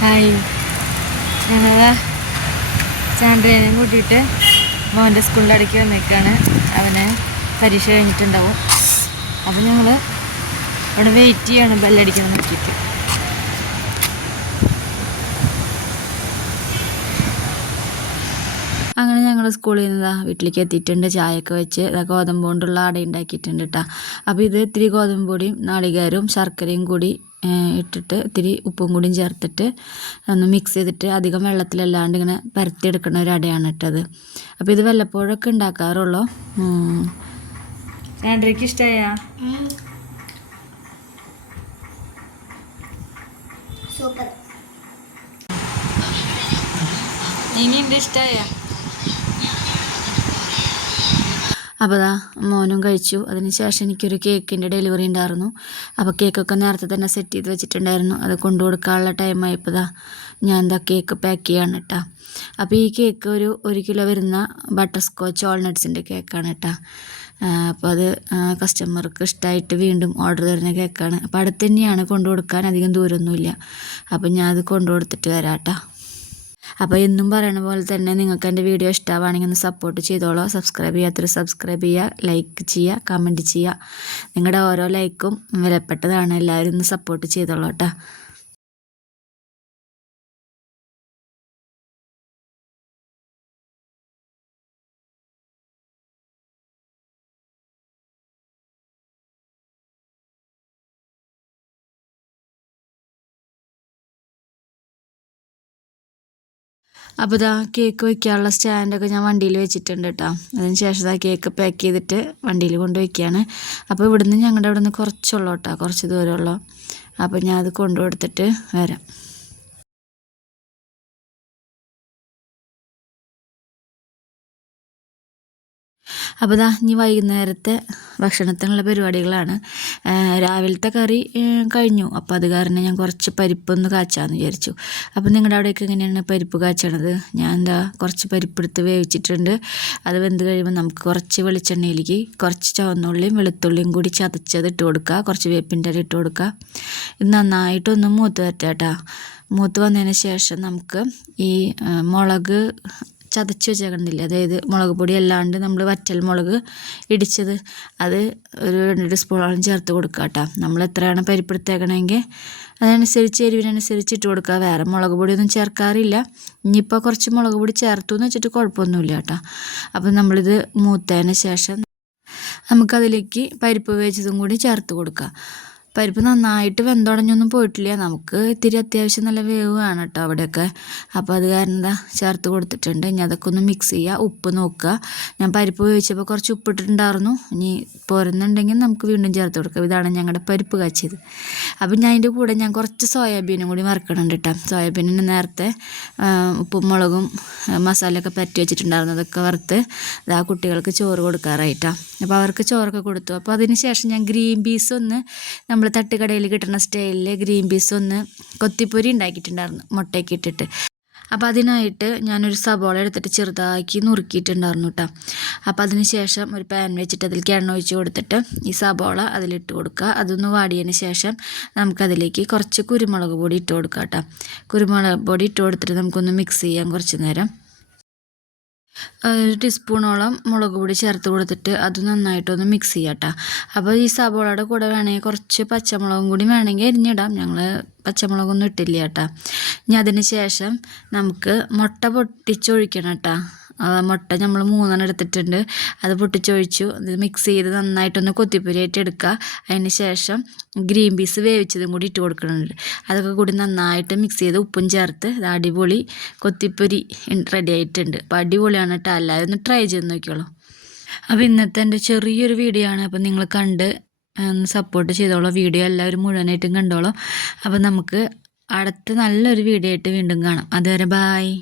Hi. ഞങ്ങൾ ചാന്ദ്രനെ കൂട്ടിയിട്ട് മോന്റെ സ്കൂളിന്റെ അടുക്ക് വന്നേക്കാണ്. അവനെ പരീക്ഷ കഴിഞ്ഞിട്ടുണ്ടാവും. അപ്പോൾ ഞങ്ങൾ അവിടെ വെയിറ്റ് ചെയ്യാണ് ബെല്ലടിക്കണം നോക്കിയിട്ട്. അങ്ങനെ ഞങ്ങൾ സ്കൂളിൽ നിന്ന് വീട്ടിലേക്ക് എത്തിയിട്ടുണ്ട്. ചായയൊക്കെ വെച്ച് ഗോതമ്പ് കൊണ്ടുള്ള അട ഉണ്ടാക്കിയിട്ടുണ്ട് കേട്ടോ അപ്പോൾ ഇത് ഇത്തിരി ഗോതമ്പ് പൊടിയും നാളികേരവും ശർക്കരയും കൂടി ഇട്ടിട്ട് ഇത്തിരി ഉപ്പും കൂടിയും ചേർത്തിട്ട് ഒന്ന് മിക്സ് ചെയ്തിട്ട് അധികം വെള്ളത്തിലല്ലാണ്ട് ഇങ്ങനെ പരത്തിയെടുക്കുന്ന ഒരു അടയാണ് ഇട്ടത് അപ്പോൾ ഇത് വല്ലപ്പോഴൊക്കെ ഉണ്ടാക്കാറുള്ളൂ? ആൻഡ്രിക്ക് ഇഷ്ടമായ സൂപ്പർ. ഇനി എന്റെ ഇഷ്ടമായ അപ്പോൾ അതാ മോനും കഴിച്ചു. അതിനുശേഷം എനിക്കൊരു കേക്കിന്റെ ഡെലിവറി ഉണ്ടായിരുന്നു. അപ്പോൾ കേക്കൊക്കെ നേരത്തെ തന്നെ സെറ്റ് ചെയ്ത് വെച്ചിട്ടുണ്ടായിരുന്നു. അത് കൊണ്ടു കൊടുക്കാനുള്ള ടൈമായപ്പോൾ ദാ ഞാൻ എന്താ കേക്ക് പാക്ക് ചെയ്യാണ് കേട്ടോ അപ്പോൾ ഈ കേക്ക് ഒരു ഒരു കിലോ വരുന്ന ബട്ടർ സ്കോച്ച് വാൾനട്ട്സിന്റെ കേക്കാണ് കേട്ടോ അപ്പോൾ അത് കസ്റ്റമർക്ക് ഇഷ്ടമായിട്ട് വീണ്ടും ഓർഡർ തരുന്ന കേക്കാണ്. അപ്പോൾ അടുത്ത് തന്നെയാണ് കൊണ്ടു കൊടുക്കാൻ അധികം ദൂരമൊന്നുമില്ല അപ്പോൾ ഞാൻ അത് കൊണ്ടു കൊടുത്തിട്ട് വരാം കേട്ടോ അപ്പോൾ എന്നും പറയണ പോലെ തന്നെ നിങ്ങൾക്ക് എന്റെ വീഡിയോ ഇഷ്ടമാണെങ്കിൽ ഒന്ന് സപ്പോർട്ട് ചെയ്തോളൂ. സബ്സ്ക്രൈബ് ചെയ്യാത്തൊരു സബ്സ്ക്രൈബ് ചെയ്യുക ലൈക്ക് ചെയ്യുക കമന്റ് ചെയ്യുക. നിങ്ങളുടെ ഓരോ ലൈക്കും വിലപ്പെട്ടതാണ്. എല്ലാവരും ഒന്ന് സപ്പോർട്ട് ചെയ്തോളൂ കേട്ടോ. അപ്പോൾ ഇതാ കേക്ക് വയ്ക്കാനുള്ള സ്റ്റാൻഡൊക്കെ ഞാൻ വണ്ടിയിൽ വെച്ചിട്ടുണ്ട് കേട്ടോ അതിന് ശേഷം ഇതാ കേക്ക് പാക്ക് ചെയ്തിട്ട് വണ്ടിയിൽ കൊണ്ട് വയ്ക്കുകയാണ് അപ്പോൾ ഇവിടുന്ന് ഞങ്ങളുടെ അവിടെ നിന്ന് കുറച്ചുള്ളൂ കേട്ടോ കുറച്ച് ദൂരമുള്ളൂ. അപ്പോൾ ഞാൻ അത് കൊണ്ടു കൊടുത്തിട്ട് വരാം. അപ്പോൾ ഇതാ ഇനി വൈകുന്നേരത്തെ ഭക്ഷണത്തിനുള്ള പരിപാടികളാണ്. രാവിലത്തെ കറി കഴിഞ്ഞു. അപ്പോൾ അത് കാരണം ഞാൻ കുറച്ച് പരിപ്പൊന്ന് കാച്ചാന്ന് വിചാരിച്ചു. അപ്പോൾ നിങ്ങളുടെ അവിടെയൊക്കെ എങ്ങനെയാണ് പരിപ്പ് കാച്ചണത്? ഞാൻ എന്താ കുറച്ച് പരിപ്പെടുത്ത് വേവിച്ചിട്ടുണ്ട്. അത് വെന്ത് കഴിയുമ്പോൾ നമുക്ക് കുറച്ച് വെളിച്ചെണ്ണയിലേക്ക് കുറച്ച് ചുവന്നുള്ളിയും വെളുത്തുള്ളിയും കൂടി ചതച്ചത് ഇട്ട് കൊടുക്കുക കുറച്ച് വേപ്പിന്റെ ഇട്ട് കൊടുക്കുക ഇത് നന്നായിട്ടൊന്ന് മൂത്ത് വരട്ടെ കേട്ടോ. മൂത്ത് വന്നതിന് ശേഷം നമുക്ക് ഈ മുളക് ചതച്ച് വെച്ചേക്കണ്ടില്ല അതായത് മുളക് പൊടി അല്ലാണ്ട് നമ്മൾ വറ്റൽ മുളക് ഇടിച്ചത് അത് ഒരു രണ്ട് സ്പൂണോളം ചേർത്ത് കൊടുക്കുക കേട്ടോ. നമ്മൾ എത്രയാണ് പരിപ്പെടുത്തേക്കണമെങ്കിൽ അതിനനുസരിച്ച് എരിവിനനുസരിച്ച് ഇട്ട് കൊടുക്കുക. വേറെ മുളക് പൊടിയൊന്നും ചേർക്കാറില്ല. ഇനിയിപ്പോൾ കുറച്ച് മുളക് പൊടി ചേർത്തു എന്ന് വെച്ചിട്ട് കുഴപ്പമൊന്നുമില്ല കേട്ടോ. അപ്പം നമ്മളിത് മൂത്തതിന് ശേഷം നമുക്കതിലേക്ക് പരിപ്പ് വേവിച്ചതും കൂടി ചേർത്ത് കൊടുക്കുക. പരിപ്പ് നന്നായിട്ട് വെന്തുടഞ്ഞൊന്നും പോയിട്ടില്ല. നമുക്ക് ഇത്തിരി അത്യാവശ്യം നല്ല വേവ് വേണം കേട്ടോ അവിടെയൊക്കെ. അപ്പോൾ അത് കാരണം എന്താ ചേർത്ത് കൊടുത്തിട്ടുണ്ട്. ഇനി അതൊക്കെ ഒന്ന് മിക്സ് ചെയ്യുക ഉപ്പ് നോക്കുക ഞാൻ പരിപ്പ് വേവിച്ചപ്പോൾ കുറച്ച് ഉപ്പിട്ടിട്ടുണ്ടായിരുന്നു. ഇനി പോരുന്നുണ്ടെങ്കിൽ നമുക്ക് വീണ്ടും ചേർത്ത് കൊടുക്കാം. ഇതാണ് ഞങ്ങളുടെ പരിപ്പ് കാച്ചിയത്. അപ്പം ഞാൻ അതിന്റെ കൂടെ ഞാൻ കുറച്ച് സോയാബീനും കൂടി വറുക്കണുണ്ട് കേട്ടോ സോയാബീനിന് നേരത്തെ ഉപ്പും മുളകും മസാലയൊക്കെ പറ്റി വെച്ചിട്ടുണ്ടായിരുന്നു. അതൊക്കെ വറുത്ത് ആ കുട്ടികൾക്ക് ചോറ് കൊടുക്കാറായിട്ടാണ് അപ്പോൾ അവർക്ക് ചോറൊക്കെ കൊടുത്തു. അപ്പോൾ അതിന് ശേഷം ഞാൻ ഗ്രീൻ പീസ് ഒന്ന് നമ്മൾ തട്ടുകടയിൽ കിട്ടുന്ന സ്റ്റൈലിൽ ഗ്രീൻ പീസ് ഒന്ന് കൊത്തിപ്പൊരി ഉണ്ടാക്കിയിട്ടുണ്ടായിരുന്നു മുട്ടയൊക്കെ ഇട്ടിട്ട്. അപ്പോൾ അതിനായിട്ട് ഞാനൊരു സബോള എടുത്തിട്ട് ചെറുതാക്കി നുറുക്കിയിട്ടുണ്ടായിരുന്നു കേട്ടോ അപ്പോൾ അതിന് ശേഷം ഒരു പാൻ വെച്ചിട്ട് അതിലേക്ക് എണ്ണ ഒഴിച്ച് കൊടുത്തിട്ട് ഈ സബോള അതിലിട്ട് കൊടുക്കുക. അതൊന്ന് വാടിയതിന് ശേഷം നമുക്കതിലേക്ക് കുറച്ച് കുരുമുളക് പൊടി ഇട്ട് കൊടുക്കാം കേട്ടോ കുരുമുളക് പൊടി ഇട്ട് കൊടുത്തിട്ട് നമുക്കൊന്ന് മിക്സ് ചെയ്യാം കുറച്ച് നേരം ഒരു ടീസ്പൂണോളം മുളക് പൊടി ചേർത്ത് കൊടുത്തിട്ട് അത് നന്നായിട്ടൊന്ന് മിക്സ് ചെയ്യാട്ടോ. അപ്പോൾ ഈ സബോളയുടെ കൂടെ വേണമെങ്കിൽ കുറച്ച് പച്ചമുളകും കൂടി വേണമെങ്കിൽ അരിഞ്ഞിടാം. ഞങ്ങൾ പച്ചമുളകൊന്നും ഇട്ടില്ല കേട്ടോ. ഇനി അതിന് ശേഷം നമുക്ക് മുട്ട പൊട്ടിച്ചൊഴിക്കണം കേട്ടോ. മുട്ട നമ്മൾ മൂന്നെണ്ണം എടുത്തിട്ടുണ്ട്. അത് പൊട്ടിച്ചൊഴിച്ചു. അത് മിക്സ് ചെയ്ത് നന്നായിട്ടൊന്ന് കൊത്തിപ്പുരിയായിട്ട് എടുക്കുക. അതിന് ശേഷം ഗ്രീൻ പീസ് വേവിച്ചതും കൂടി ഇട്ട് കൊടുക്കുന്നുണ്ട്. അതൊക്കെ കൂടി നന്നായിട്ട് മിക്സ് ചെയ്ത് ഉപ്പും ചേർത്ത് ഇത് അടിപൊളി കൊത്തിപ്പൊരി റെഡി ആയിട്ടുണ്ട്. അപ്പോൾ അടിപൊളിയാണ് കേട്ടോ. എല്ലാവരും ഒന്ന് ട്രൈ ചെയ്ത് നോക്കിയോളൂ അപ്പോൾ ഇന്നത്തെ എന്റെ ചെറിയൊരു വീഡിയോ ആണ്. അപ്പോൾ നിങ്ങൾ കണ്ട് സപ്പോർട്ട് ചെയ്തോളൂ. വീഡിയോ എല്ലാവരും മുഴുവനായിട്ടും കണ്ടോളൂ. അപ്പോൾ നമുക്ക് അടുത്ത നല്ലൊരു വീഡിയോ ആയിട്ട് വീണ്ടും കാണാം. അതുവരെ ബായ്